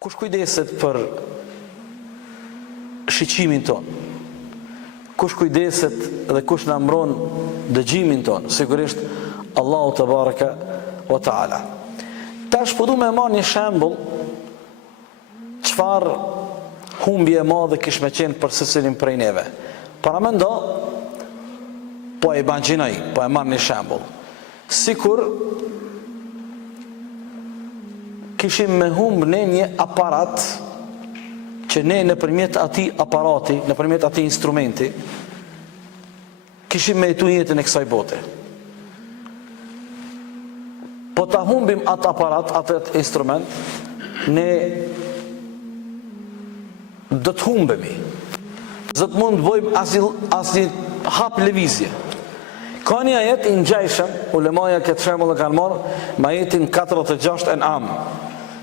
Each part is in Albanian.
Kush kujdeset për shiqimin ton? Kush kujdeset dhe kush na mbron dëgjimin ton? Sigurisht Allahu te baraka wa taala. Tash po du me marr një shembull çfarë humbje e madhe kish me qenë për secilin prej neve. Para mendo, po e imagjinoj, po e marr një shembull. Sikur kishim me humb ne një aparat që ne nëpërmjet atij aparati, nëpërmjet atij instrumenti, kishim me jetu jetën e kësaj bote. Po ta humbim atë aparat, atë instrument, ne do të humbemi. Zot mund të bëjmë asnjë hap lëvizje. Ka një ajet i ngjajshëm, ulemaja këtë shembull e kanë marrë, me ajetin 46 En'am.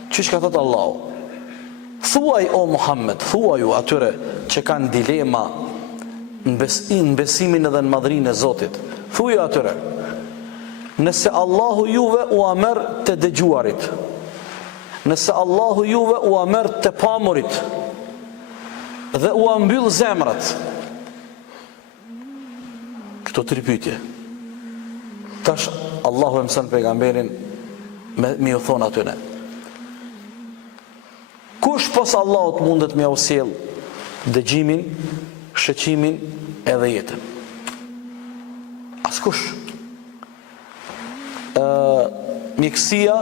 Çish ka thot Allahu? Thuaj o Muhammed, thuaju atyre që kanë dilema në besimin edhe në madhrinë e Zotit. Thuaju atyre, nëse Allahu juve u amer të dëgjuarit, nëse Allahu juve u amer të pamurit, dhe u ambyll zemrat, këto tri pyetje. Tash Allahu e mëson pejgamberin me u thon atyre. Kush pos Allahut mundet me u sjell dëgjimin, shoqimin edhe jetën? Askush. Mjekësia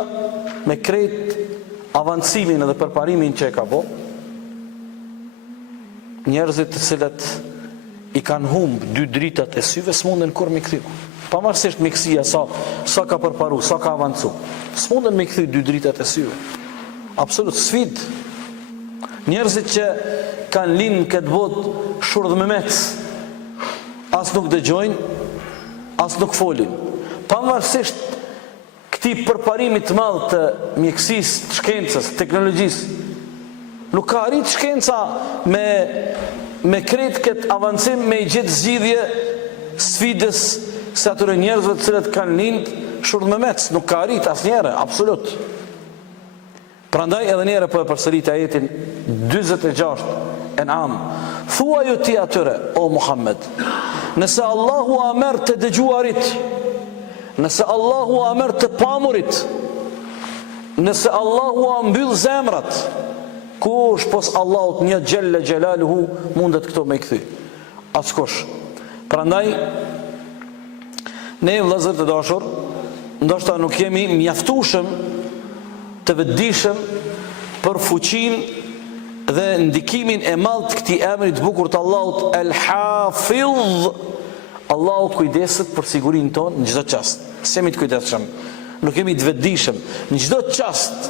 me krejt avancimin edhe përparimin që e ka bo, njerëzit të cilët i kanë humb dy dritat e syve s'munden kur me kthy. Pavarësisht mjekësia sa ka përparu, sa ka avancu, s'munden me kthy dy dritat e syve. Absolut sfid. Njerëzit që kanë linë në këtë botë shurdh me mec, as nuk dëgjojnë, as nuk folin. Pavarësisht këtij përparimit të madh të mjekësisë, të shkencës, teknologjisë, nuk ka arrit shkenca me krejt këtë avancim me i gjithë zgjidhje sfidës se atyre njerëzve të cilët kanë linë shurdh me mec, nuk ka arrit asnjëherë, absolut. Prandaj edhe njëherë po e përsërit ajetin 46 En'am. Thuaju ti atyre, o Muhammed, nëse Allahu amer të dëgjuarit, nëse Allahu amer të pamurit, nëse Allahu ambyll zemrat, kush pos Allahut një gjelle gjelaluhu mundet këto me kthy? Askush. Prandaj ne vëllezër të dashur, ndoshta nuk jemi mjaftueshëm të vetëdijshëm për fuqinë dhe ndikimin e madh të këtij emri të bukur të Allahut El Hafiz. Allahu kujdeset për sigurinë tonë në çdo çast. S'jemi të kujdesshëm, nuk jemi të vetëdijshëm. Në çdo çast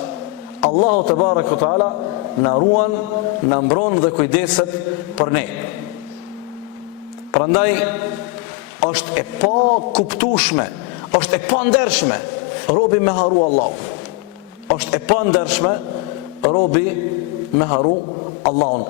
Allahu te baraka taala na ruan, na mbron dhe kujdeset për ne. Prandaj është e pa kuptueshme, është e pa ndershme robi me haru Allahun. Është e pa ndershme robi me haru Allahun.